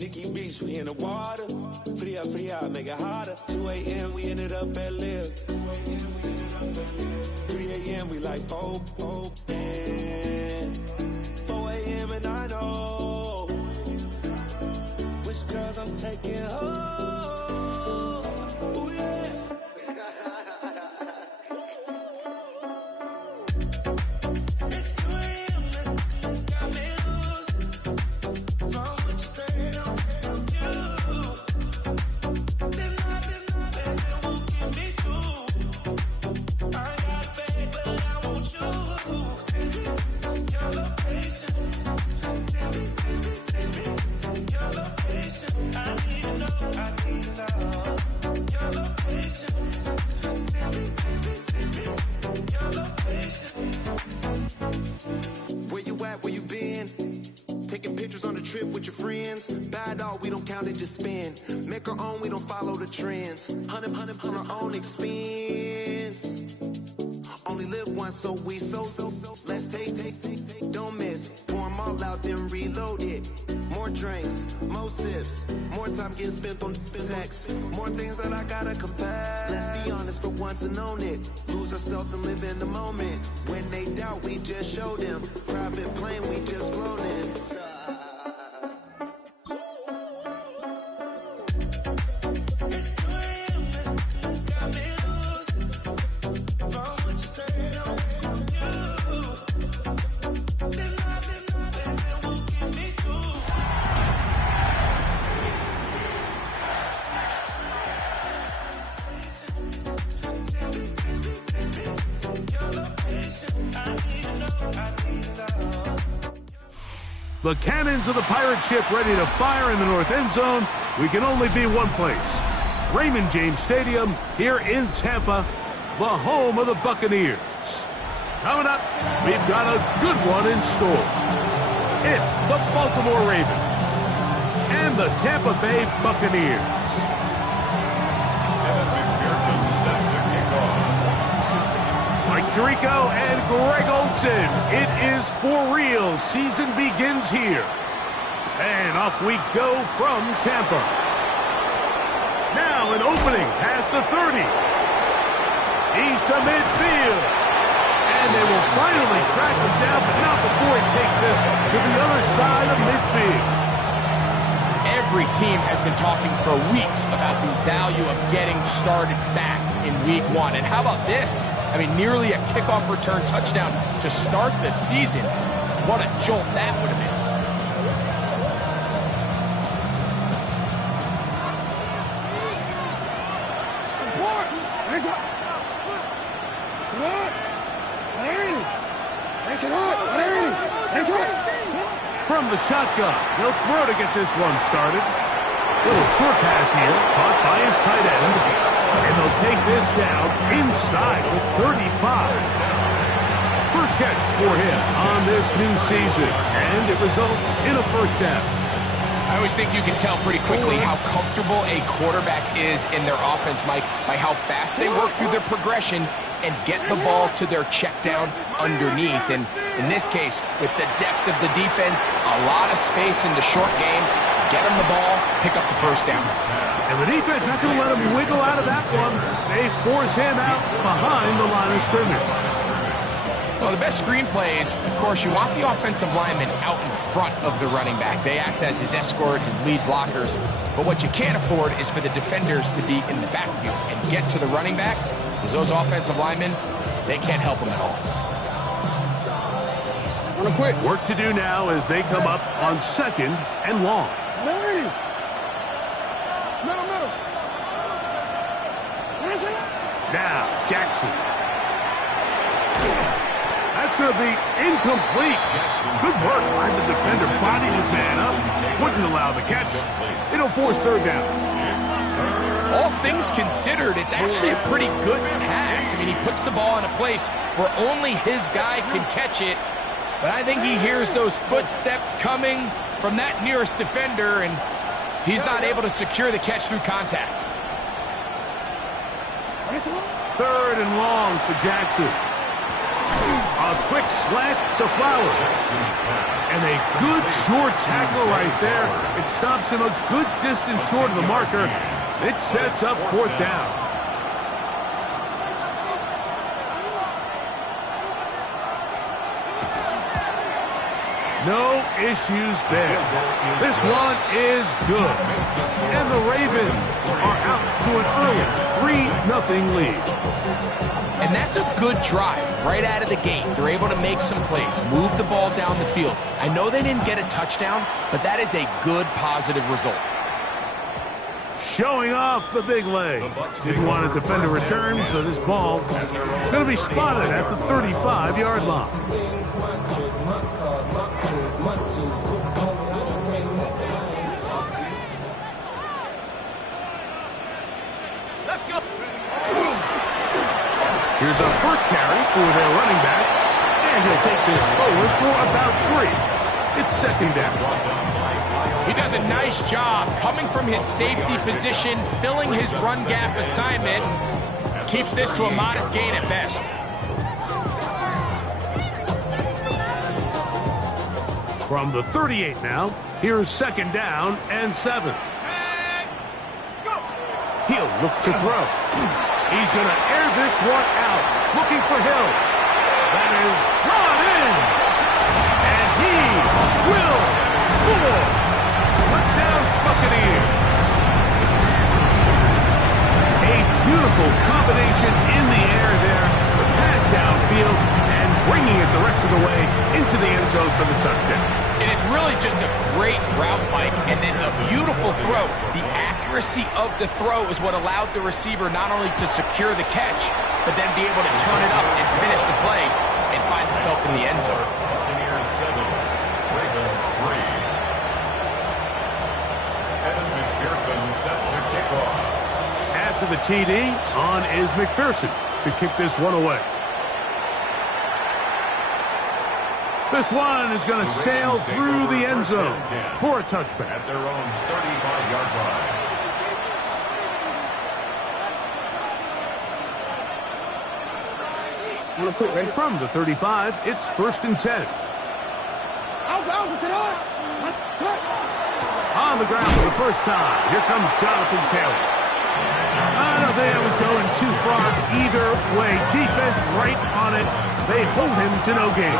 Nikki Beach, we in the water. Free out, make it harder. 2 a.m. we ended up at Live. 3 a.m. we like Pope. 4 a.m. and I know which girls I'm taking home. Ooh, yeah. Just spin, make our own, we don't follow the trends. 100 on our own expense. Only live once, so let's taste, don't miss. Pour 'em all out, then reload it. More drinks, more sips, more time getting spent on text. More things that I gotta confess. Let's be honest for once and own it. Lose ourselves and live in the moment. When they doubt, we just show them. Private plane, we just floating. The cannons of the pirate ship ready to fire in the north end zone. We can only be one place. Raymond James Stadium here in Tampa, the home of the Buccaneers. Coming up, we've got a good one in store. It's the Baltimore Ravens and the Tampa Bay Buccaneers. Mike Tirico and Greg Olsen. It is for real. Season begins here. And off we go from Tampa. Now an opening past the 30. He's to midfield. And they will finally track him down, but not before he takes this to the other side of midfield. Every team has been talking for weeks about the value of getting started fast in week one. And how about this? I mean, nearly a kickoff return touchdown to start the season. What a jolt that would have been. From the shotgun, he'll throw to get this one started. Little short pass here, caught by his tight end. And they'll take this down inside the 35. First catch for him on this new season, and it results in a first down. I always think you can tell pretty quickly how comfortable a quarterback is in their offense, Mike, by how fast they work through their progression and get the ball to their check down underneath. And in this case, with the depth of the defense, a lot of space in the short game, get him the ball, pick up the first down. And the defense not going to let him wiggle out of that one. They force him out behind the line of scrimmage. Well, the best screenplays, of course, you want the offensive lineman out in front of the running back. They act as his escort, his lead blockers. But what you can't afford is for the defenders to be in the backfield and get to the running back, because those offensive linemen, they can't help him at all. Work to do now as they come up on second and long. Now, Jackson. That's going to be incomplete. Good work by the defender. Bodied his man up. Wouldn't allow the catch. It'll force third down. All things considered, it's actually a pretty good pass. I mean, he puts the ball in a place where only his guy can catch it. But I think he hears those footsteps coming from that nearest defender, and he's not able to secure the catch through contact. Third and long for Jackson. A quick slant to Flowers. And a good short tackle right there. It stops him a good distance short of the marker. It sets up 4th down. No issues there. This one is good. And the Ravens are out to an early 3-0 lead. And that's a good drive right out of the gate. They're able to make some plays, move the ball down the field. I know they didn't get a touchdown, but that is a good positive result. Showing off the big leg. Didn't want to defend a return, so this ball is going to be spotted at the 35-yard line. Let's go. Here's a first carry for their running back, and he'll take this forward for about 3. It's 2nd down. He does a nice job coming from his safety position, filling his run gap assignment. Keeps this to a modest gain at best. From the 38 now, here's 2nd down and 7. He'll look to throw. He's going to air this one out, looking for Hill. That is brought in, and he will score. Touchdown, Buccaneers. A beautiful combination in the air there, the pass downfield, and bringing it the rest of the way into the end zone for the touchdown. And it's really just a great route, Mike, and then a beautiful throw. The accuracy of the throw is what allowed the receiver not only to secure the catch, but then be able to turn it up and finish the play and find himself in the end zone. Buccaneers 7, Ravens 3. Evan McPherson set to kick off. After the TD, on is McPherson to kick this one away. This one is going to sail through the end zone for a touchback. At their own 35-yard line. From the 35, it's 1st and 10. On the ground for the first time, here comes Jonathan Taylor. I don't think I was going too far either way. Defense right on it. They hold him to no gain.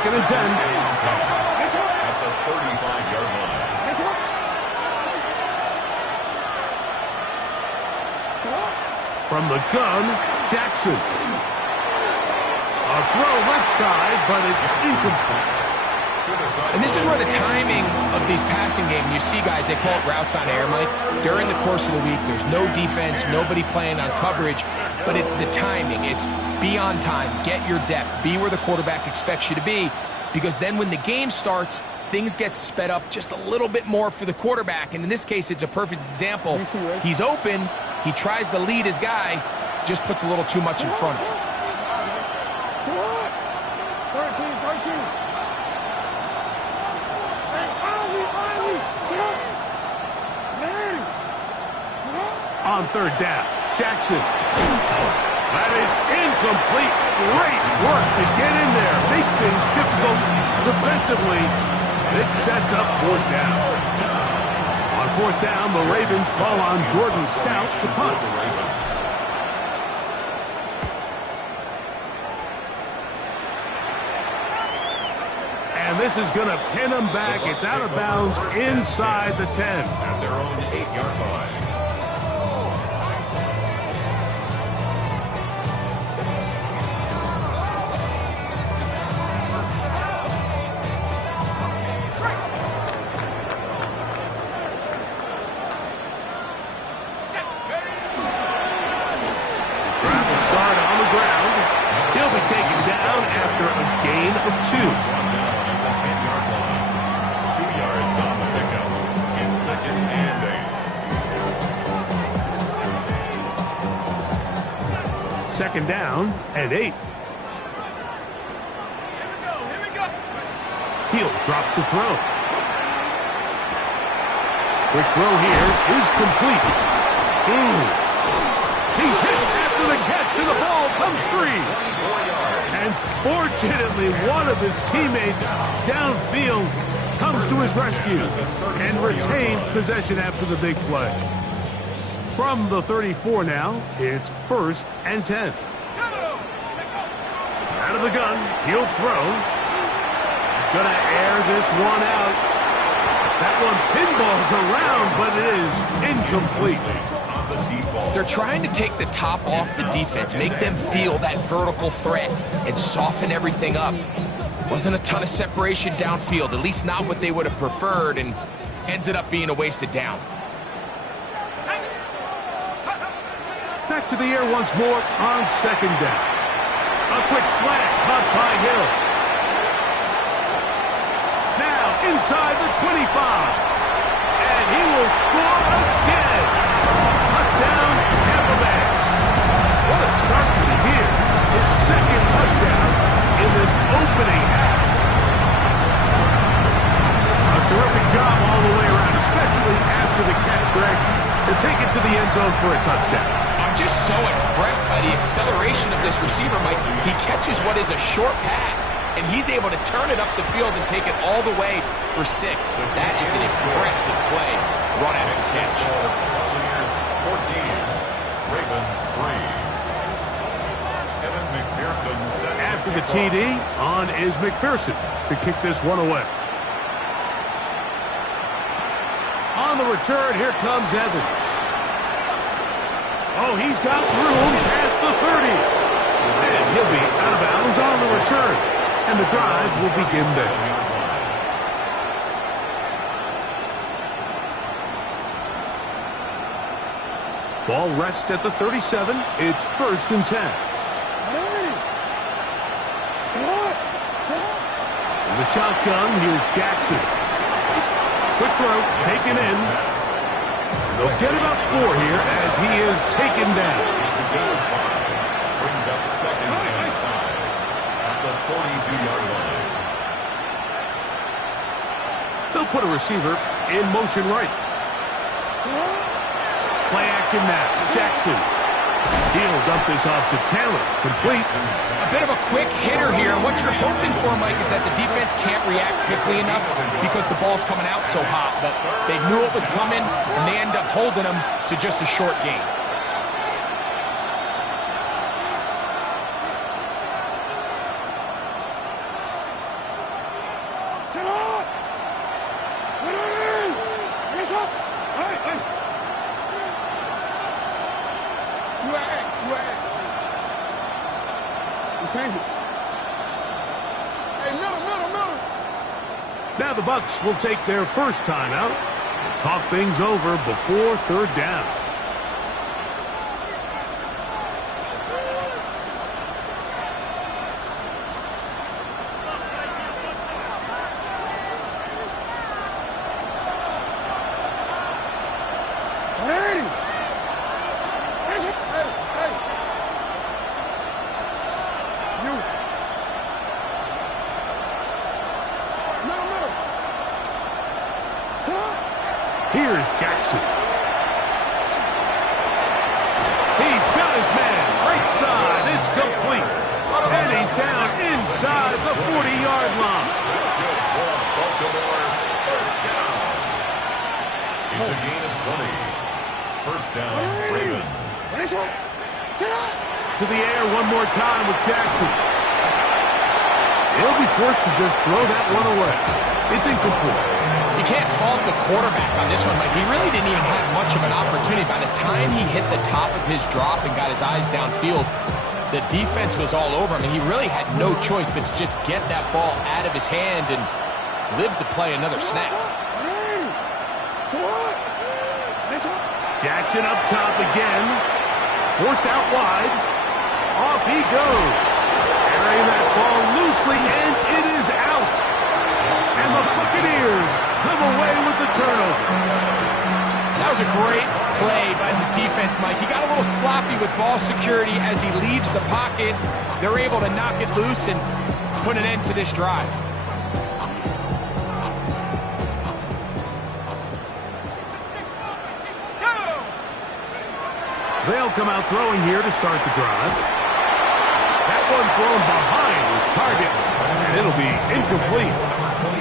2nd and 10. At the 35-yard line. From the gun, Jackson. A throw left side, but it's incomplete. And this is where the timing of these passing games, you see guys, they call it routes on air, Mike. During the course of the week, there's no defense, nobody playing on coverage, but it's the timing. It's be on time, get your depth, be where the quarterback expects you to be, because then when the game starts, things get sped up just a little bit more for the quarterback. And in this case, it's a perfect example. He's open, he tries to lead his guy, just puts a little too much in front of him. On 3rd down, Jackson. That is incomplete. Great work to get in there. Make things difficult defensively. And it sets up 4th down. On 4th down, the Ravens call on Jordan Stout to punt. And this is going to pin them back. It's out of bounds inside the 10. At their own 8-yard line. Taken down after a gain of 2. At the 10-yard line. 2 yards on the pickup. It's 2nd and 8. 2nd down and 8. Here we go. He'll drop to throw. Quick throw here is complete. He's hit after the catch, and the ball comes free. And fortunately, one of his teammates downfield comes to his rescue and retains possession after the big play. From the 34 now, it's 1st and 10. Out of the gun, he'll throw. He's going to air this one out. That one pinballs around, but it is incomplete. They're trying to take the top off the defense, make them feel that vertical threat, and soften everything up. Wasn't a ton of separation downfield, at least not what they would have preferred, and ends it up being a wasted down. Back to the air once more on 2nd down. A quick slant caught by Hill. Now inside the 25. And he will score again. Touchdown, Tampa Bay. What a start to the year. His 2nd touchdown in this opening half. A terrific job all the way around, especially after the catch, Greg, to take it to the end zone for a touchdown. I'm just so impressed by the acceleration of this receiver, Mike. He catches what is a short pass, and he's able to turn it up the field and take it all the way for 6. That is an impressive play run after the catch. Buccaneers 14, Ravens 3. Kevin McPherson set After the TD, on is McPherson to kick this one away. On the return, here comes Evans. Oh, he's got room past the 30. And he'll be out of bounds on the return. And the drive will begin there. Ball rests at the 37. It's 1st and 10. In the shotgun, here's Jackson. Quick throw, taken in. They'll get about 4 here as he is taken down. brings up 2nd and 5 at the 42-yard line. They'll put a receiver in motion right. Play action now. Jackson. He'll dump this off to Taylor. Complete. A bit of a quick hitter here. What you're hoping for, Mike, is that the defense can't react quickly enough because the ball's coming out so hot. But they knew it was coming, and they end up holding them to just a short gain. Now the Bucs will take their first timeout and talk things over before 3rd down. Here's Jackson. He's got his man. Right side. It's complete. And he's down inside the 40-yard line. Baltimore, 1st down. It's a gain of 20. 1st down, Ravens. To the air one more time with Jackson. He'll be forced to just throw that one away. It's incomplete. You can't fault the quarterback on this one, Mike. He really didn't even have much of an opportunity. By the time he hit the top of his drop and got his eyes downfield, the defense was all over him, and he really had no choice but to just get that ball out of his hand and live to play another snap. Jackson up top again. Forced out wide. Off he goes. Carrying that ball loosely, and it is out. And the Buccaneers come away with the turnover. That was a great play by the defense, Mike. He got a little sloppy with ball security as he leaves the pocket. They're able to knock it loose and put an end to this drive. They'll come out throwing here to start the drive. one thrown behind his target, and it'll be incomplete.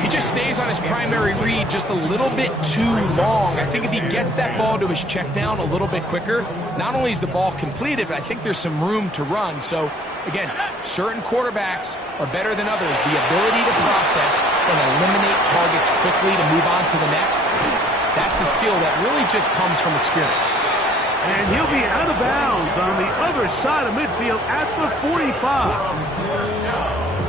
He just stays on his primary read just a little bit too long. I think if he gets that ball to his check down a little bit quicker, not only is the ball completed, but I think there's some room to run. So, again, certain quarterbacks are better than others. The ability to process and eliminate targets quickly to move on to the next, that's a skill that really just comes from experience. And he'll be out of bounds on the other side of midfield at the 45.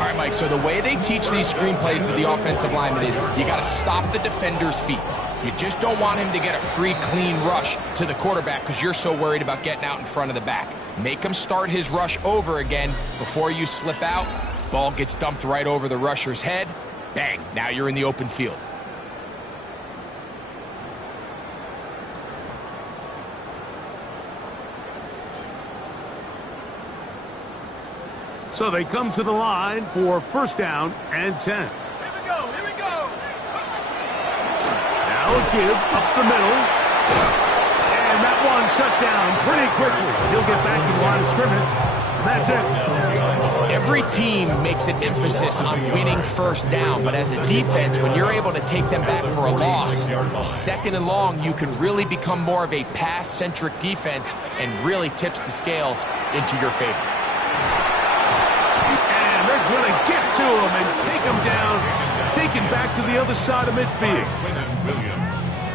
All right, Mike, so the way they teach these screenplays to the offensive lineman is you got to stop the defender's feet. You just don't want him to get a free, clean rush to the quarterback because you're so worried about getting out in front of the back. Make him start his rush over again before you slip out. Ball gets dumped right over the rusher's head. Bang, now you're in the open field. So they come to the line for first down and 10. Here we go. Now a give up the middle. And that one shut down pretty quickly. He'll get back to the line of scrimmage. And that's it. Every team makes an emphasis on winning first down, but as a defense, when you're able to take them back for a loss, second and long, you can really become more of a pass-centric defense and really tips the scales into your favor. Going to get to him and take him down, taken back to the other side of midfield.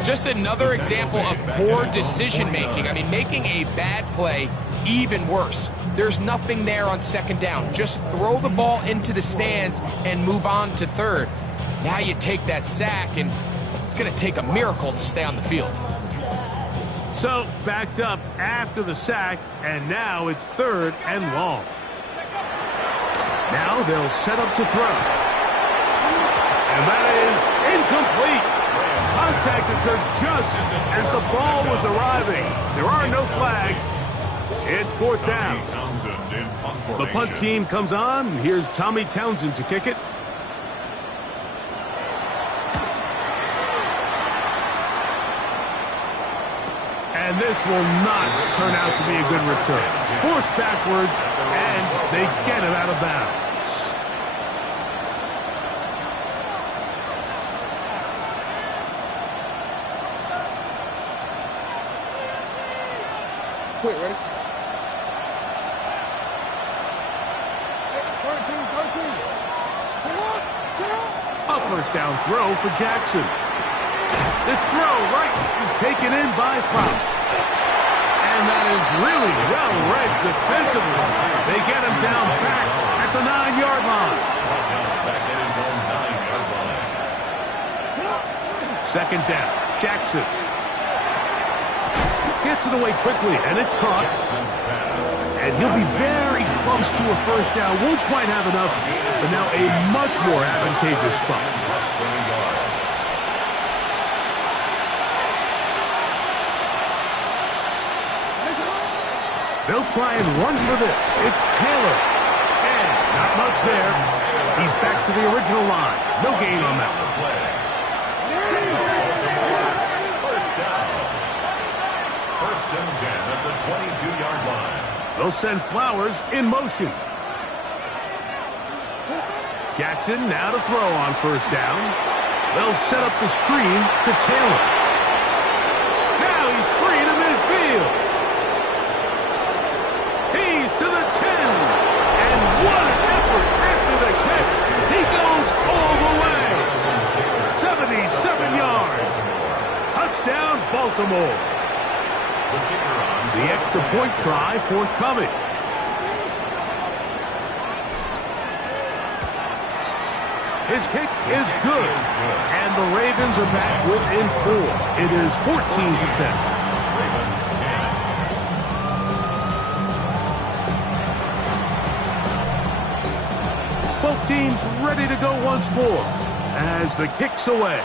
Just another example of poor decision-making. I mean, making a bad play even worse. There's nothing there on second down. Just throw the ball into the stands and move on to third. Now you take that sack, and it's going to take a miracle to stay on the field. So, backed up after the sack, and now it's third and long. Now they'll set up to throw. And that is incomplete. Contact occurred just as the ball was arriving. There are no flags. It's fourth down. The punt team comes on. Here's Tommy Townsend to kick it. And this will not turn out to be a good return. Forced backwards, and they get it out of bounds. Wait, ready? A first down throw for Jackson. This throw right is taken in by Fowler. And that is really well read defensively. They get him down back at the 9-yard line. Second down, Jackson. Gets it away quickly, and it's caught. And he'll be very close to a first down. Won't quite have enough, but now a much more advantageous spot. They'll try and run for this. It's Taylor. And not much there. He's back to the original line. No gain on that one. First and 10 at the 22-yard line. They'll send Flowers in motion. Jackson now to throw on first down. They'll set up the screen to Taylor. Now he's free to midfield. He's to the 10. And what an effort after the catch. He goes all the way. 77 yards. Touchdown, Baltimore. The extra point try forthcoming. His kick is good. And the Ravens are back within 4. It is 14-10. Both teams ready to go once more as the kick's away.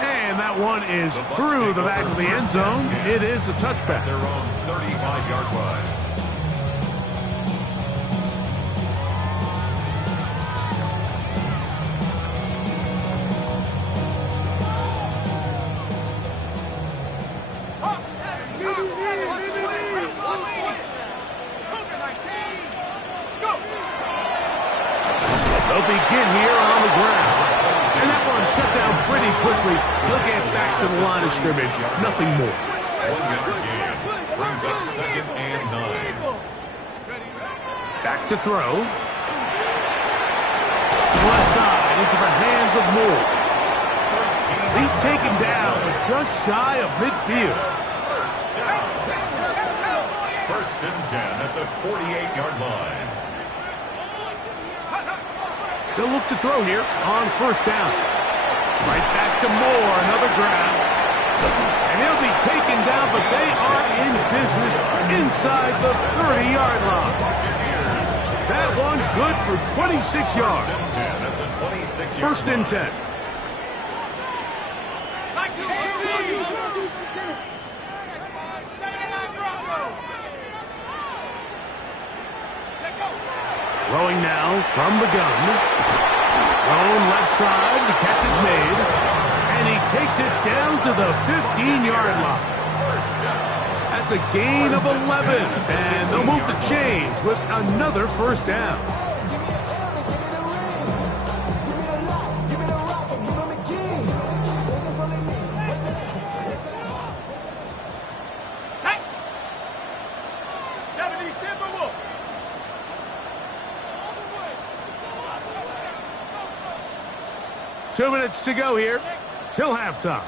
And that one is through the back of the end zone. It is a touchback. Their own 35-yard line. pretty quickly. He'll get back to the line of scrimmage. Nothing more. 1-yard gain. Brings up 2nd and 9. Back to throw. Left side into the hands of Moore. He's taken down, but just shy of midfield. First and 10 at the 48-yard line. They'll look to throw here on first down. Right back to Moore, another grab. And he'll be taken down, but they are in business inside the 30-yard line. That one good for 26 yards. First and 10. Throwing now from the gun. Thrown left side, the catch is made. And he takes it down to the 15-yard line. That's a gain of 11. And they'll move the chains with another first down. Two minutes to go here till halftime.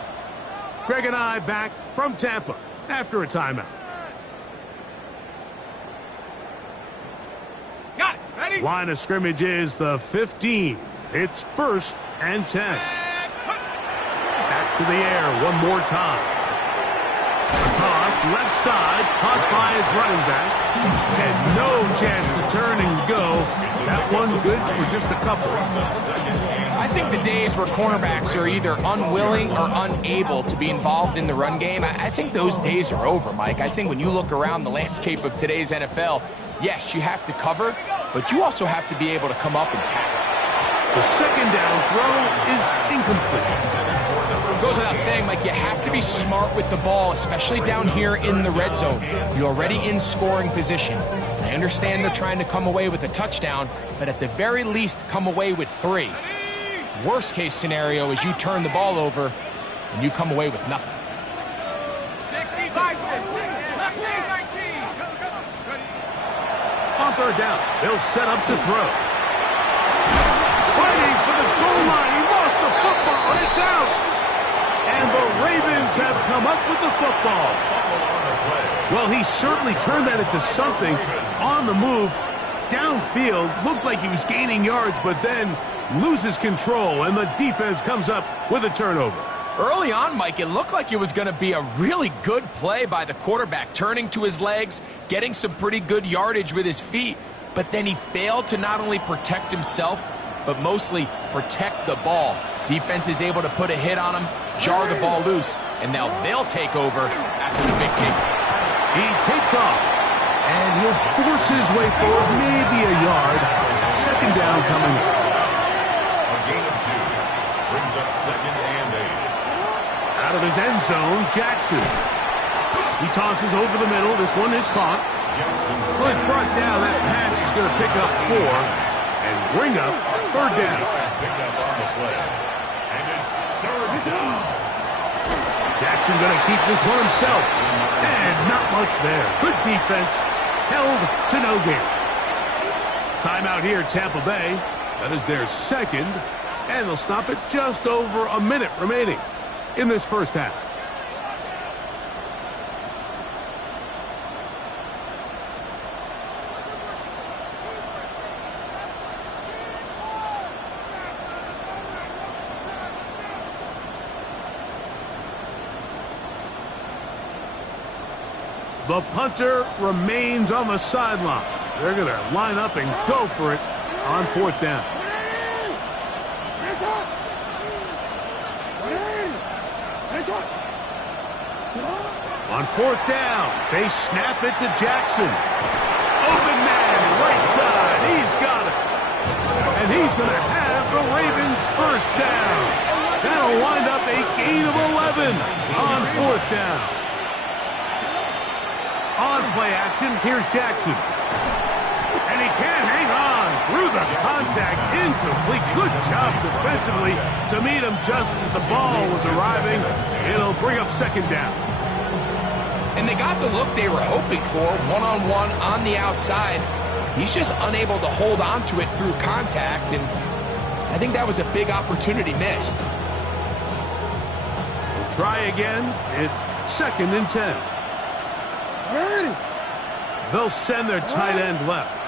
Greg and I back from Tampa after a timeout. Got it. Ready? Line of scrimmage is the 15. It's 1st and 10. Back to the air one more time. A toss, left side, caught by his running back. Had no chance to turn and go. That one good for just a couple. I think the days where cornerbacks are either unwilling or unable to be involved in the run game, I think those days are over, Mike. I think when you look around the landscape of today's NFL, yes, you have to cover, but you also have to be able to come up and tackle. The second down throw is incomplete. It goes without saying, Mike, you have to be smart with the ball, especially down here in the red zone. You're already in scoring position. I understand they're trying to come away with a touchdown, but at the very least, come away with 3. Worst case scenario is you turn the ball over and you come away with nothing. 60, 19. On third down, they'll set up to throw. Fighting for the goal line. He lost the football. It's out. And the Ravens have come up with the football. Well, he certainly turned that into something on the move. Downfield, looked like he was gaining yards, but then loses control, and the defense comes up with a turnover. Early on, Mike, it looked like it was going to be a really good play by the quarterback, turning to his legs, getting some pretty good yardage with his feet, but then he failed to not only protect himself, but mostly protect the ball. Defense is able to put a hit on him, jar the ball loose, and now they'll take over after the big take. He takes off, and he'll force his way forward, maybe a yard. Second down coming up. A gain of 2. Brings up 2nd and 8. Out of his end zone, Jackson. He tosses over the middle. This one is caught. Well, he's brought down. That pass is going to pick up 4 and bring up third down. Picked up on the play. And it's 3rd down. Jackson going to keep this one himself. And not much there. Good defense. Held to no gain. Timeout here, Tampa Bay. That is their second. And they'll stop it just over a minute remaining in this first half. The punter remains on the sideline. They're going to line up and go for it on fourth down. On fourth down, they snap it to Jackson. Open man, right side. He's got it. And he's going to have the Ravens first down. That'll wind up a gain of 11 on fourth down. On play action, here's Jackson. And he can't hang on. through the contact, incomplete. Good job defensively to meet him just as the ball was arriving. It'll bring up second down. And they got the look they were hoping for, one-on-one on the outside. He's just unable to hold on to it through contact, and I think that was a big opportunity missed. We'll try again. It's 2nd and 10. They'll send their tight end left.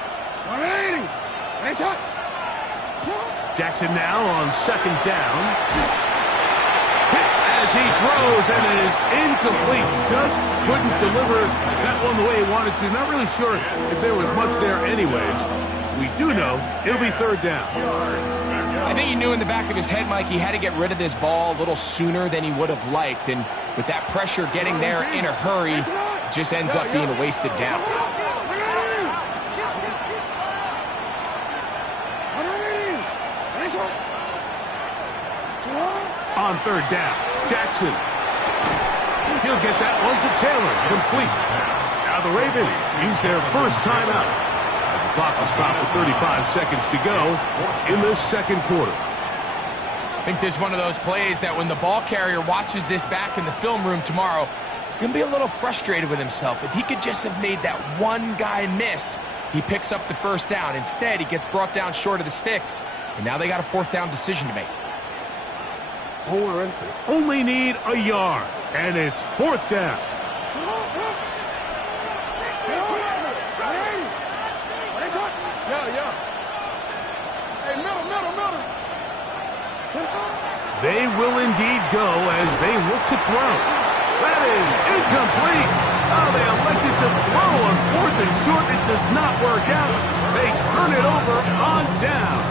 Jackson now on 2nd down. Hit as he throws, and it is incomplete. Just couldn't deliver that one the way he wanted to. Not really sure if there was much there anyways. We do know it'll be 3rd down. I think he knew in the back of his head, Mike, he had to get rid of this ball a little sooner than he would have liked. And with that pressure getting there in a hurry, it just ends up being a wasted down. On 3rd down, Jackson. He'll get that one to Taylor, complete. Now the Ravens use their first timeout as the clock will stop with 35 seconds to go in this 2nd quarter. I think this is one of those plays that when the ball carrier watches this back in the film room tomorrow, he's going to be a little frustrated with himself. If he could just have made that one guy miss, he picks up the first down. Instead, he gets brought down short of the sticks, and now they got a 4th down decision to make. Only need a yard, and it's 4th down. They will indeed go as they look to throw. That is incomplete. Oh, they elected to throw on 4th and short. It does not work out. They turn it over on down.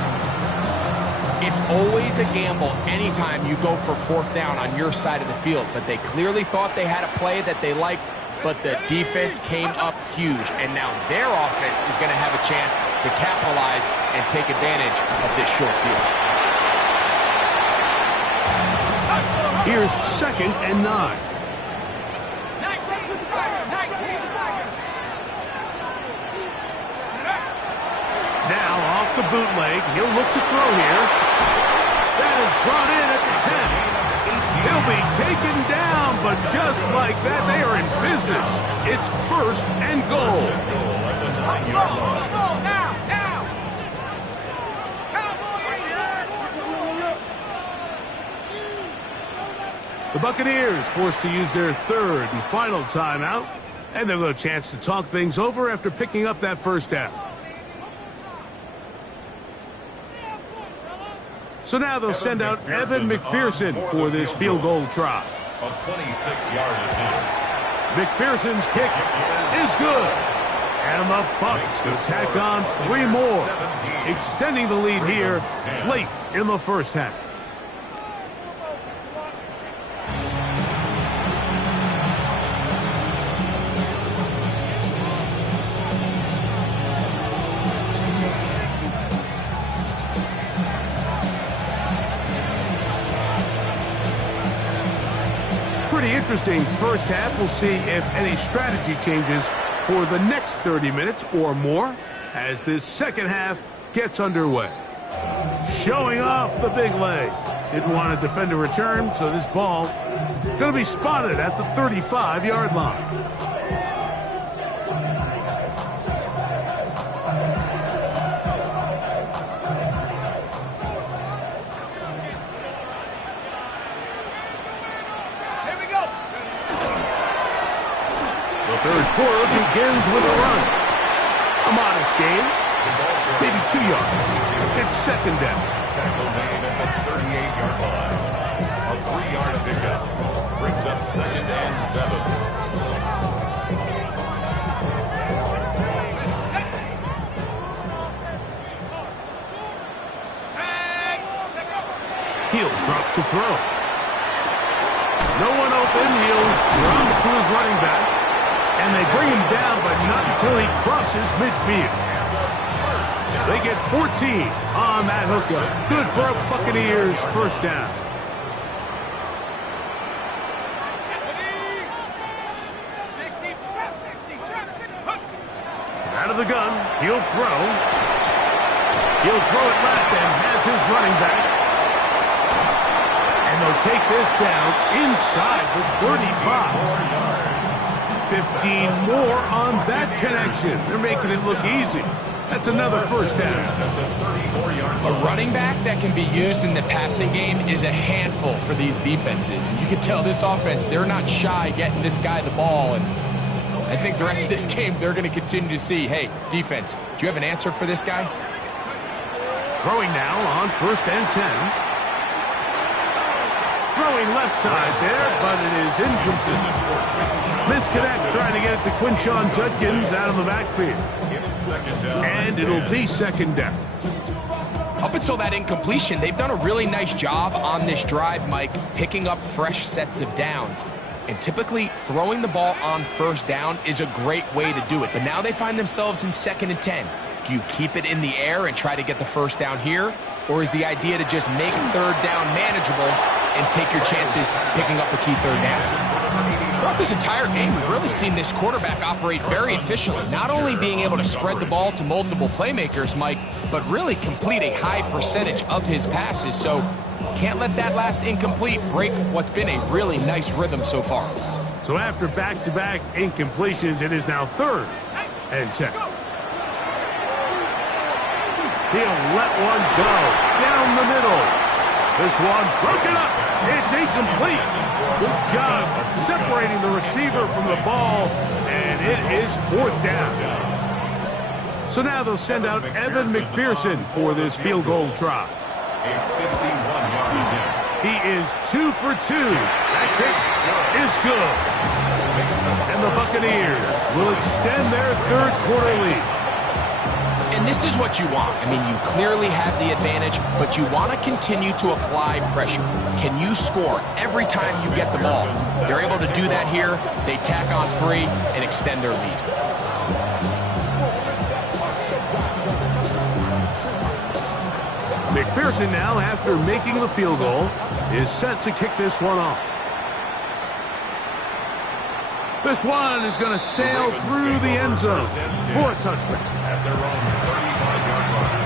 It's always a gamble anytime you go for 4th down on your side of the field, but they clearly thought they had a play that they liked, but the defense came up huge, and now their offense is going to have a chance to capitalize and take advantage of this short field. Here's 2nd and 9. Now off the bootleg, he'll look to throw here. That is brought in at the 10. He'll be taken down, but just like that, they are in business. It's 1st and goal. The Buccaneers forced to use their 3rd and final timeout, and they'll have a chance to talk things over after picking up that 1st down. So now they'll send out Evan McPherson for this field goal try. A 26-yard attempt. McPherson's kick is good. And the Bucs will tack on 3 more, extending the lead here late in the 1st half. Pretty interesting 1st half. We'll see if any strategy changes for the next 30 minutes or more as this 2nd half gets underway. Showing off the big leg. Didn't want to defend a return, so this ball going to be spotted at the 35-yard line. The 3rd quarter begins with a run. A modest gain, maybe 2 yards. It's 2nd down. Tackle made at the 38-yard line. A 3-yard pickup brings up 2nd and 7. He'll drop to throw. No one open. He'll drop to his running back. And they bring him down, but not until he crosses midfield. They get 14 on that hookup. Good for a Buccaneers 1st down. Out of the gun, he'll throw. He'll throw it left and has his running back. And they'll take this down inside the 35. 15 more on that connection. They're making it look easy. That's another first down. A running back that can be used in the passing game is a handful for these defenses. And you can tell this offense, they're not shy getting this guy the ball. And I think the rest of this game, they're going to continue to see, hey, defense, do you have an answer for this guy? Throwing now on 1st and 10. Throwing left side there, but it is incomplete. Misconnect trying to get it to Quinshawn Judkins out of the backfield. And it'll be second down. Up until that incompletion, they've done a really nice job on this drive, Mike, picking up fresh sets of downs. And typically, throwing the ball on 1st down is a great way to do it. But now they find themselves in 2nd and 10. Do you keep it in the air and try to get the 1st down here? Or is the idea to just make 3rd down manageable and take your chances picking up a key 3rd down? Throughout this entire game, we've really seen this quarterback operate very efficiently, not only being able to spread the ball to multiple playmakers, Mike, but really complete a high percentage of his passes. So can't let that last incomplete break what's been a really nice rhythm so far. So after back-to-back incompletions, it is now 3rd and 10. He'll let one go down the middle. This one broken up. It's incomplete. Good job separating the receiver from the ball, and it is 4th down. So now they'll send out Evan McPherson for this field goal try. He is 2 for 2. That kick is good. And the Buccaneers will extend their 3rd quarter lead. And this is what you want. I mean, you clearly have the advantage, but you want to continue to apply pressure. Can you score every time you get the ball? They're able to do that here. They tack on 3 and extend their lead. McPherson now, after making the field goal, is set to kick this one off. This one is going to sail through the end zone for a touchback. At their own 35-yard line.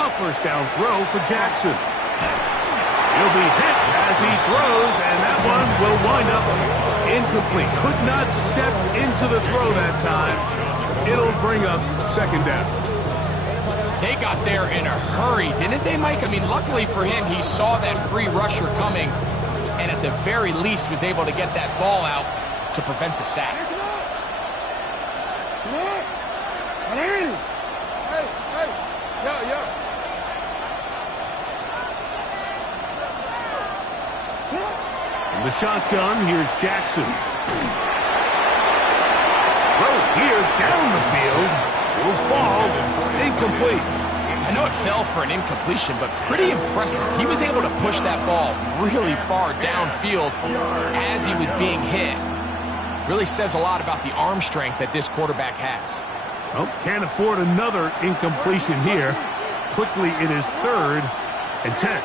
A 1st down throw for Jackson. He'll be hit as he throws, and that one will wind up incomplete. Could not step into the throw that time. It'll bring up 2nd down. They got there in a hurry, didn't they, Mike? I mean, luckily for him, he saw that free rusher coming, and at the very least was able to get that ball out to prevent the sack. In the shotgun, here's Jackson. Throw here down the field. Will fall. Incomplete. I know it fell for an incompletion, but pretty impressive. He was able to push that ball really far downfield as he was being hit. Really says a lot about the arm strength that this quarterback has. Well, can't afford another incompletion here. Quickly, it is 3rd and 10.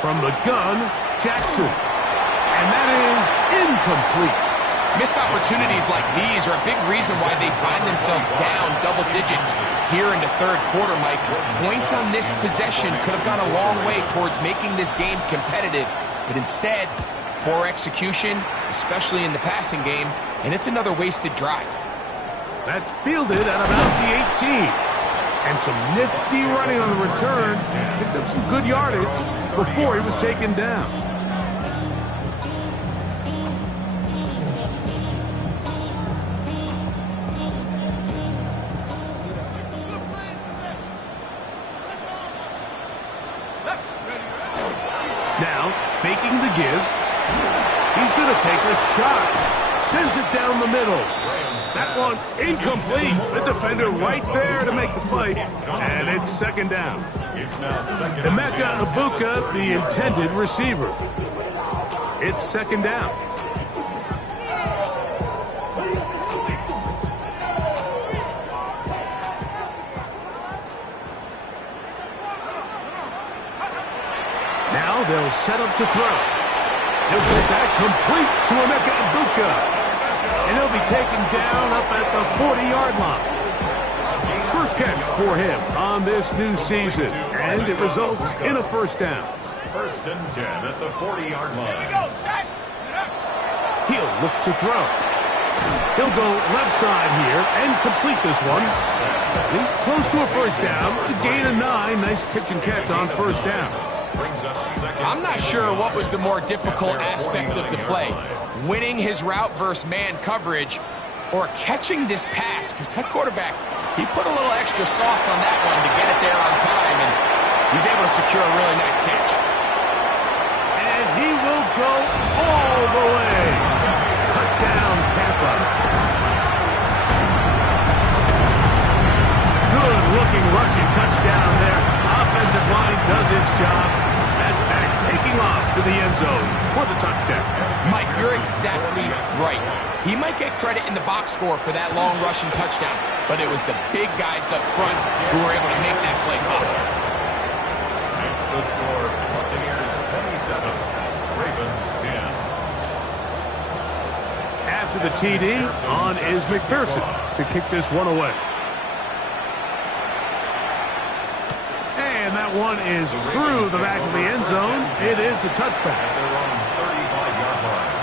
From the gun, Jackson. And that is incomplete. Missed opportunities like these are a big reason why they find themselves down double digits here in the 3rd quarter, Mike. Points on this possession could have gone a long way towards making this game competitive, but instead, poor execution, especially in the passing game, and it's another wasted drive. That's fielded at about the 18. And some nifty running on the return. Picked up some good yardage before he was taken down. Now, to give. He's going to take a shot. Sends it down the middle. That one incomplete. The defender right there to make the play. And it's second down. Emeka Ibuka, the intended receiver. It's second down. Now they'll set up to throw. He'll get that complete to Emeka Ibuka. And he'll be taken down up at the 40-yard line. First catch for him on this new season. And it results in a first down. First and 10 at the 40-yard line. He'll look to throw. He'll go left side here and complete this one. He's close to a first down to gain a 9. Nice pitch and catch on first down. I'm not sure what was the more difficult aspect of the play. Winning his route versus man coverage or catching this pass, because that quarterback, he put a little extra sauce on that one to get it there on time, and he's able to secure a really nice catch. And he will go all the way. Touchdown, Tampa. Good-looking rushing touchdown there. Offensive line does its job. And back taking off to the end zone for the touchdown. Mike, you're exactly right. He might get credit in the box score for that long rushing touchdown, but it was the big guys up front who were able to make that play possible. Makes the score Buccaneers 27, Ravens 10. After the TD, on is McPherson to kick this one away. And that one is through the back of the end zone. It is a touchback. At their own 35-yard line.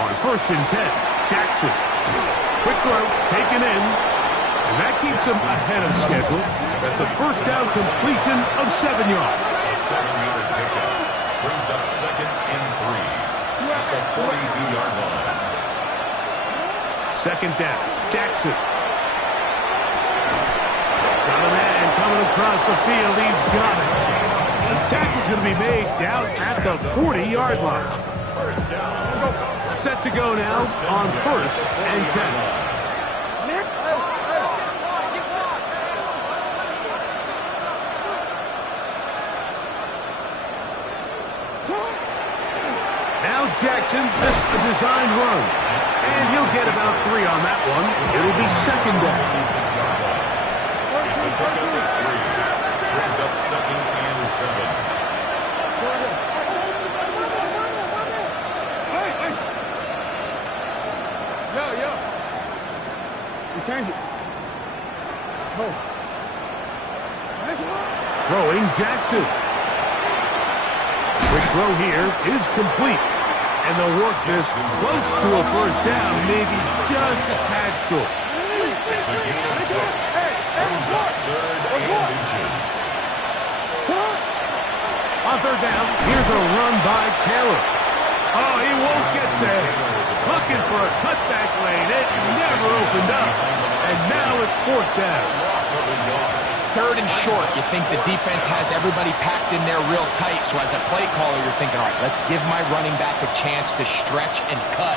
On first and 10, Jackson. Quick throw, taken in. And that keeps him ahead of schedule. That's a first down completion of 7 yards. A 7-yard pickup. Brings up second and 3. At the 42-yard line. Second down, Jackson. Got a man coming across the field. He's got it. The tackle's going to be made down at the 40-yard line. First down. Set to go now on first and 10. Now Jackson, this is a designed run. And he'll get about 3 on that one. It'll be second down. It's a pickup at 3. Brings up second and 7. Change it. Throwing Jackson. Quick throw here is complete. And they'll work this close to a first down, maybe just a tad short. It's a gain of 6. Brings up third and inches. On third down, here's a run by Taylor. Oh, he won't get there. Looking for a cutback lane. It never opened up. And now it's fourth down. Third and short, you think the defense has everybody packed in there real tight. So as a play caller, you're thinking, all right, let's give my running back a chance to stretch and cut.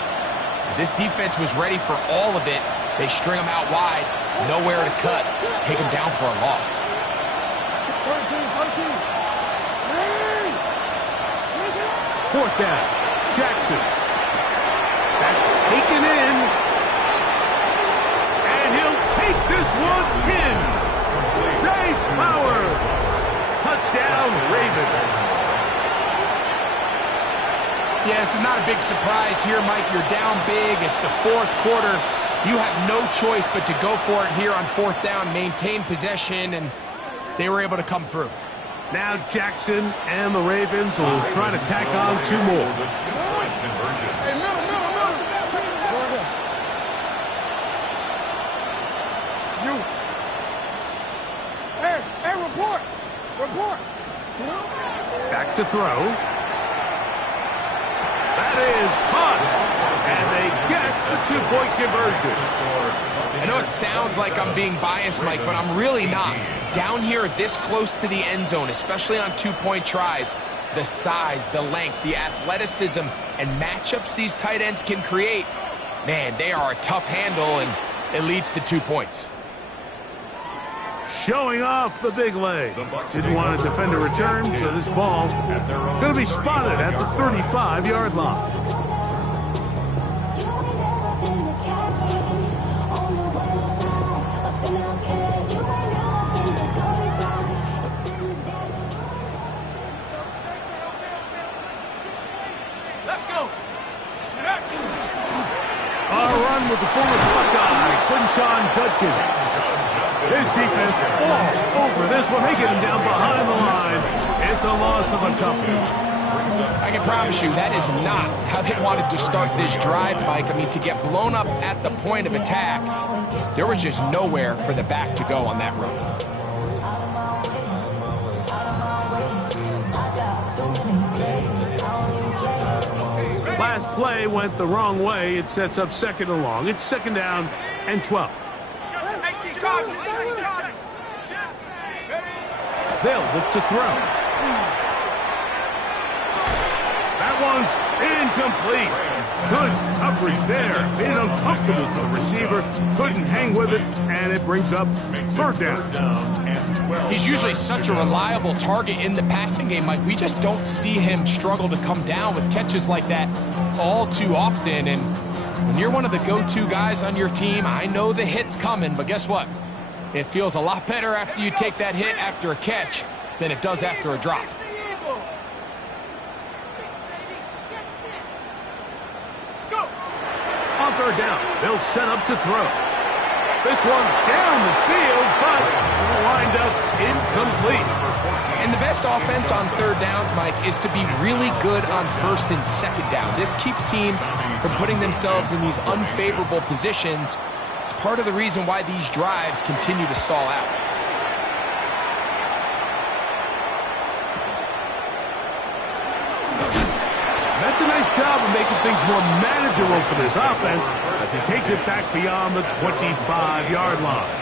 This defense was ready for all of it. They string them out wide, nowhere to cut. Take them down for a loss. Fourth down, Jackson. That's taken in. And he'll take this one in. Zay Flowers. Touchdown, Ravens. Yeah, this is not a big surprise here, Mike. You're down big. It's the fourth quarter. You have no choice but to go for it here on fourth down, maintain possession, and they were able to come through. Now Jackson and the Ravens will try to tack on 2 more. The 2-point conversion. Hey, middle. You. Hey, report. Back to throw. That is caught. And they get the 2-point conversion. I know it sounds like I'm being biased, Mike, but I'm really not. Down here this close to the end zone, especially on 2-point tries, the size, the length, the athleticism, and matchups these tight ends can create, man, they are a tough handle, and it leads to 2 points. Showing off the big leg. Didn't want to defend a return, so this ball going to be spotted at the 35-yard line. With the former Buckeye, Quinshawn Judkins. His defense all over this one. They get him down behind the line. It's a loss of a couple. I can promise you that is not how they wanted to start this drive, Mike. I mean, to get blown up at the point of attack, there was just nowhere for the back to go on that run. Last play went the wrong way. It sets up 2nd and long. It's 2nd down and 12. They'll look to throw. That one's incomplete. Good coverage there. Made it uncomfortable for the receiver. Couldn't hang with it, and it brings up 3rd down. He's usually such a reliable target in the passing game, Mike. We just don't see him struggle to come down with catches like that all too often. And when you're one of the go-to guys on your team, I know the hit's coming, but guess what? It feels a lot better after you take that hit after a catch than it does after a drop. On 3rd down, they'll set up to throw. This one down the field, but will wind up incomplete. And the best offense on 3rd downs, Mike, is to be really good on 1st and 2nd down. This keeps teams from putting themselves in these unfavorable positions. It's part of the reason why these drives continue to stall out. That's a nice job of making things more manageable for this offense as he takes it back beyond the 25-yard line.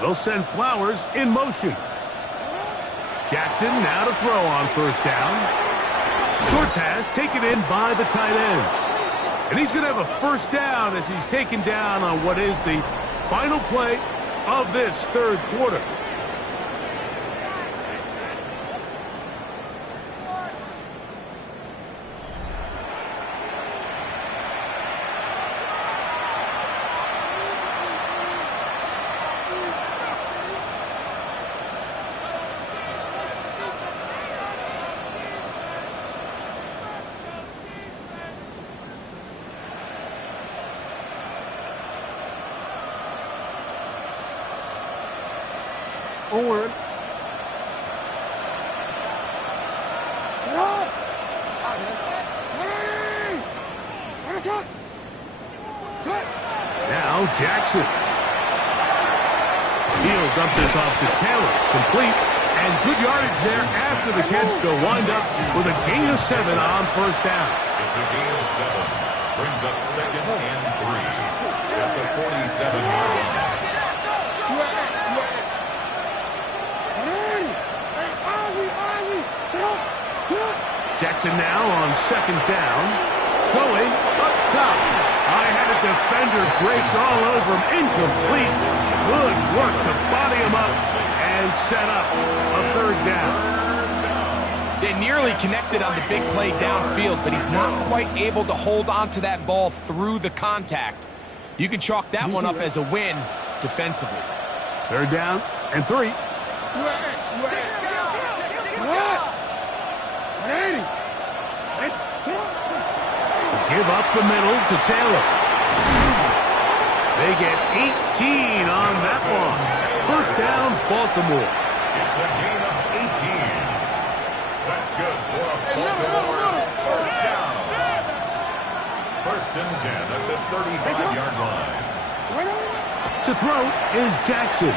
They'll send Flowers in motion. Jackson now to throw on 1st down. Short pass taken in by the tight end. And he's going to have a 1st down as he's taken down on what is the final play of this 3rd quarter. Forward. Now Jackson. He'll dump this off to Taylor. Complete. And good yardage there after the catch. They'll wind up with a gain of 7 on 1st down. It's a gain of 7. Brings up 2nd and 3. At the 47-yard line. Jackson now on 2nd down. Going up top. I had a defender draped all over him. Incomplete. Good work to body him up and set up a third down. They nearly connected on the big play downfield, but he's not quite able to hold on to that ball through the contact. You can chalk that one up as a win defensively. Third down and 3. Give up the middle to Taylor. They get 18 on that one. First down, Baltimore. It's a gain of 18. That's good for a Baltimore first down. First and 10 at the 35-yard line. To throw is Jackson.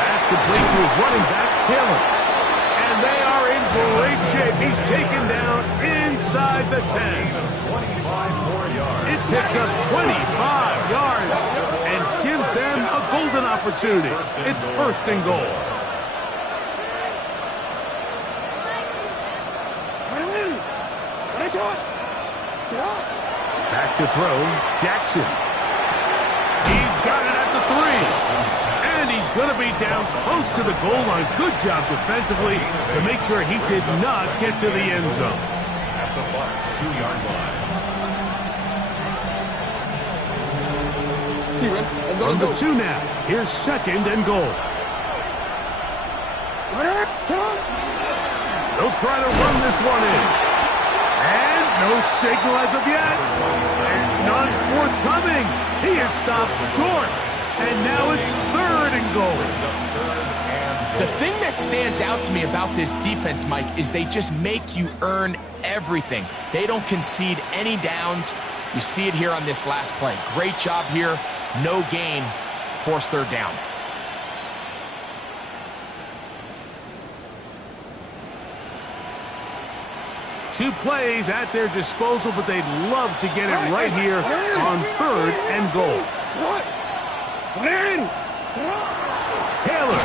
That's complete to his running back, Taylor. And they are in great shape. He's taken down inside the 10. 25 more yards. It picks up 25 yards and gives them a golden opportunity. It's first and goal. Back to throw, Jackson. He's got it at the 3. And he's going to be down close to the goal line. Good job defensively to make sure he did not get to the end zone. At the Bucs 2-yard line. From the 2 now, here's second and goal. They'll try to run this one in. And no signal as of yet. And none forthcoming. He is stopped short. And now it's third and goal. The thing that stands out to me about this defense, Mike, is they just make you earn everything. They don't concede any downs. You see it here on this last play. Great job here. No gain. Forced third down. Two plays at their disposal, but they'd love to get it right here on third and goal. Taylor.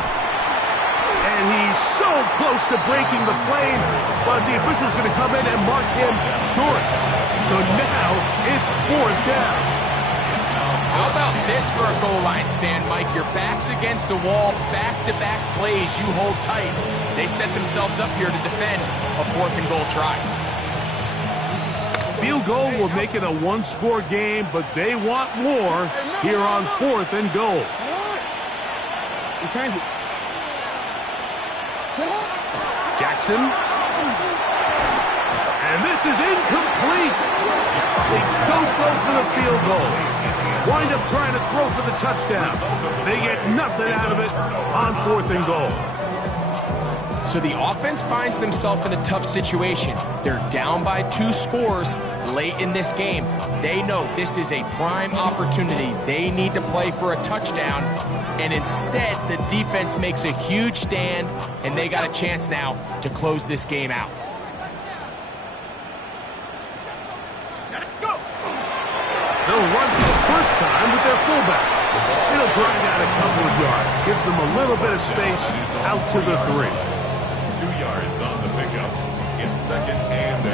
And he's so close to breaking the plane, but the official's going to come in and mark him short. So now it's fourth down. How about this for a goal line stand, Mike? Your back's against the wall, back-to-back plays you hold tight. They set themselves up here to defend a fourth and goal try. Field goal will make it a one-score game, but they want more here on fourth and goal. Jackson. And this is incomplete. They don't go for the field goal. Wind up trying to throw for the touchdown. They get nothing out of it on fourth and goal. So the offense finds themselves in a tough situation. They're down by 2 scores late in this game. They know this is a prime opportunity. They need to play for a touchdown. And instead, the defense makes a huge stand, and they got a chance now to close this game out. They'll run for the first time with their fullback. It'll grind out a couple of yards. Gives them a little bit of space out to the 3. 2 yards on the pickup. It's second and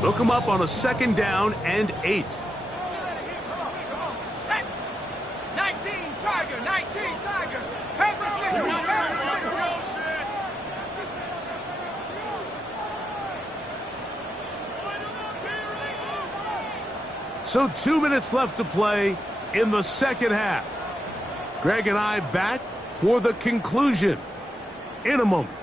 8. Look them up on a second down and 8. Set. 19, Tiger. 19, Tiger. Paper 60. So 2 minutes left to play in the second half. Greg and I back for the conclusion in a moment.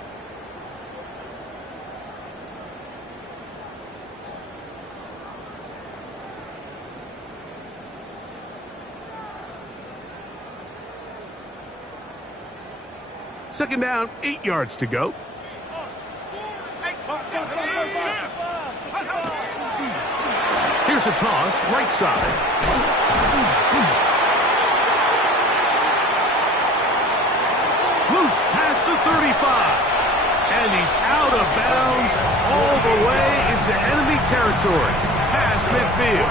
Second down, 8 yards to go. Here's a toss, right side. Loose past the 35. And he's out of bounds all the way into enemy territory, past midfield.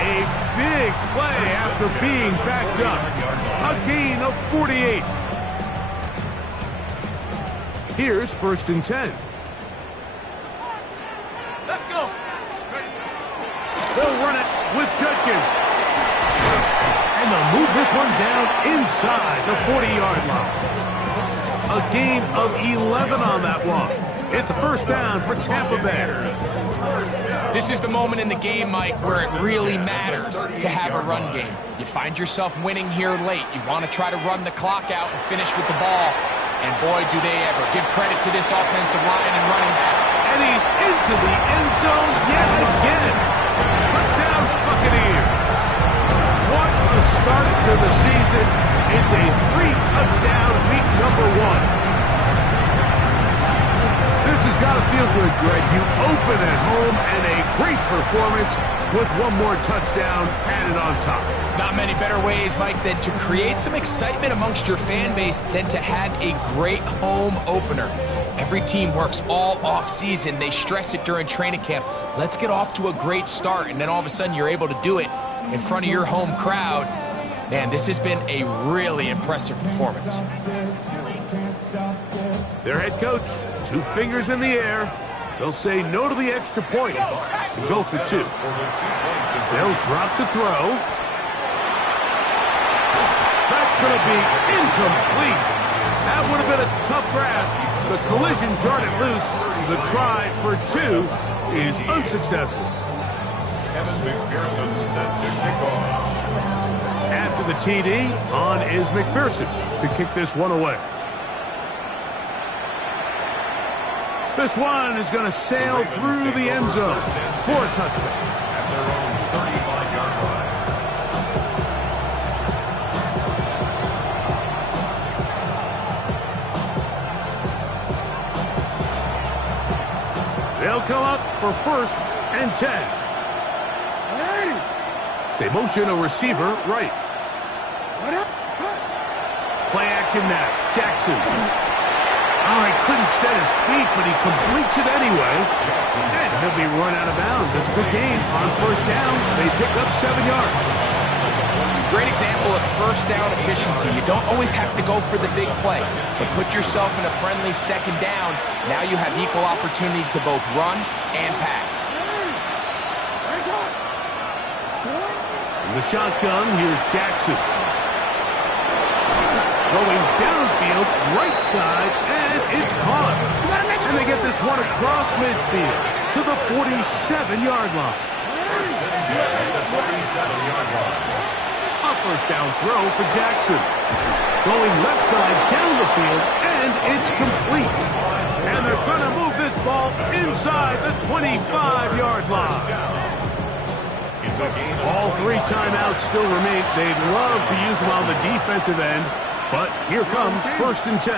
A big play after being backed up. A gain of 48. Here's 1st and 10. Let's go. They'll run it with Judkins. And they'll move this one down inside the 40-yard line. A gain of 11 on that one. It's a 1st down for Tampa Bay. This is the moment in the game, Mike, where it really matters to have a run game. You find yourself winning here late. You want to try to run the clock out and finish with the ball. And boy, do they ever. Give credit to this offensive line and running back. And he's into the end zone yet again. Touchdown, Buccaneers. What a start to the season. It's a 3-touchdown week number 1. This has got to feel good, Greg. You open at home and a great performance with one more touchdown added on top. Not many better ways, Mike, than to create some excitement amongst your fan base than to have a great home opener. Every team works all off-season. They stress it during training camp. Let's get off to a great start, and then all of a sudden you're able to do it in front of your home crowd. Man, this has been a really impressive performance. Their head coach, 2 fingers in the air. They'll say no to the extra point and go for 2. They'll drop to throw. That's going to be incomplete. That would have been a tough grab. The collision jarred it loose. The try for 2 is unsuccessful. Kevin McPherson set to kick off. After the TD, on is McPherson to kick this one away. This one is going to sail through the end zone for a touchdown. At their own 35-yard line. They'll come up for 1st and 10. They motion a receiver right. Play action now. Jackson. Oh, he couldn't set his feet, but he completes it anyway. And he'll be run out of bounds. It's a good game. On 1st down, they pick up 7 yards. Great example of 1st down efficiency. You don't always have to go for the big play, but put yourself in a friendly 2nd down. Now you have equal opportunity to both run and pass. In the shotgun, here's Jackson. Going downfield, right side, and it's caught. And they get this one across midfield to the 47-yard line. 1st and 10 at the 47-yard line. A 1st down throw for Jackson. Going left side down the field, and it's complete. And they're going to move this ball inside the 25-yard line. All 3 timeouts still remain. They'd love to use them on the defensive end, but here comes 1st and 10.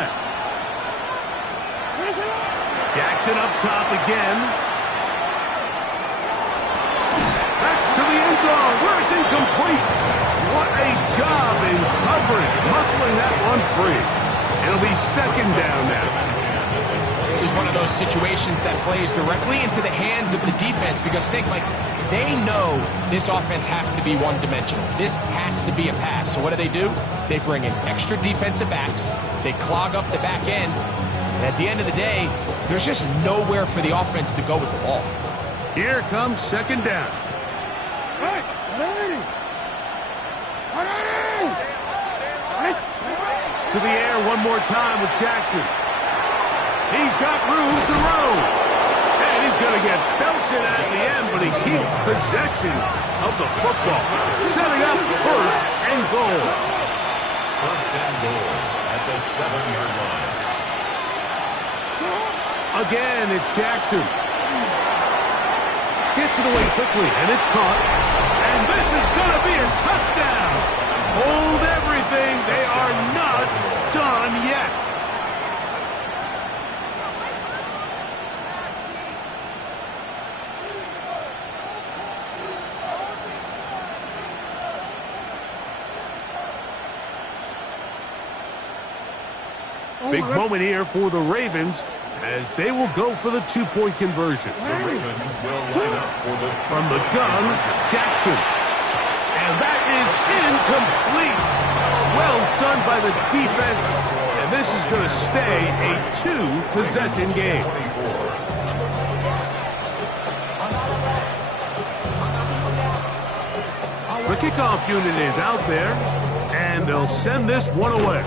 Jackson up top again. That's to the end zone where it's incomplete. What a job in covering, muscling that one free. It'll be 2nd down now. This is one of those situations that plays directly into the hands of the defense because think, like, they know this offense has to be one-dimensional. This has to be a pass. So what do? They bring in extra defensive backs. They clog up the back end. And at the end of the day, there's just nowhere for the offense to go with the ball. Here comes 2nd down. To the air one more time with Jackson. He's got room to roam. And he's going to get belted at the end, but he keeps possession of the football. Setting up 1st and goal. 1st and goal at the 7-yard line. Again, it's Jackson. Gets it away quickly, and it's caught. And this is going to be a touchdown. Hold everything. They are not done yet. Big moment here for the Ravens as they will go for the 2-point conversion. The Ravens will line up for the From the gun, Jackson. And that is incomplete. Well done by the defense. And this is going to stay a 2-possession game. The kickoff unit is out there, and they'll send this one away.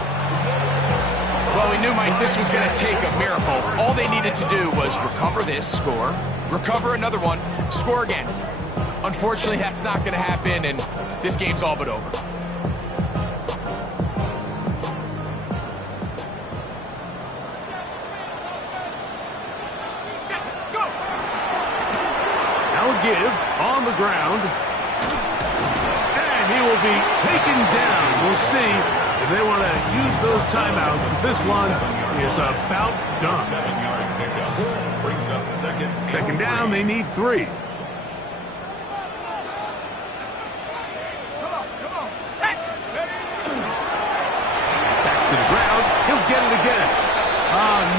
Well, we knew, Mike, this was going to take a miracle. All they needed to do was recover this, score, recover another one, score again. Unfortunately, that's not going to happen, and this game's all but over. Now a give on the ground. And he will be taken down. We'll see if they want to use those timeouts. But this one is about done. 7-yard pickup. Brings up second. Second down, they need 3. Back to the ground. He'll get it again.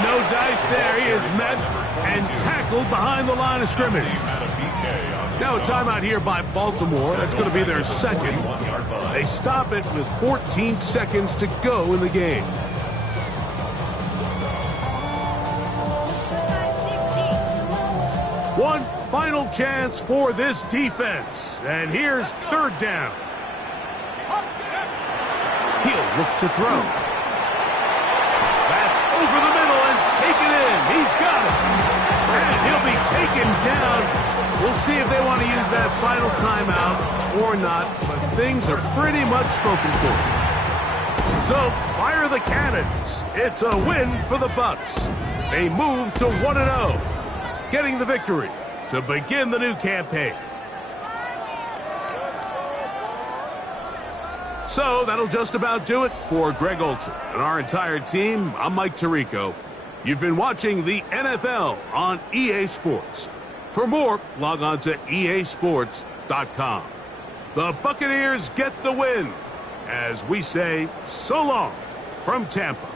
No dice there. He is met and tackled behind the line of scrimmage. Now a timeout here by Baltimore. That's going to be their second. They stop it with 14 seconds to go in the game. One final chance for this defense. And here's third down. He'll look to throw. That's over the middle and taken in. He's got it. And he'll be taken down. We'll see if they want to use that final timeout or not, but things are pretty much spoken for. So, fire the cannons. It's a win for the Bucs. They move to 1-0, getting the victory to begin the new campaign. So, that'll just about do it for Greg Olson and our entire team. I'm Mike Tirico. You've been watching the NFL on EA Sports. For more, log on to easports.com. The Buccaneers get the win as we say so long from Tampa.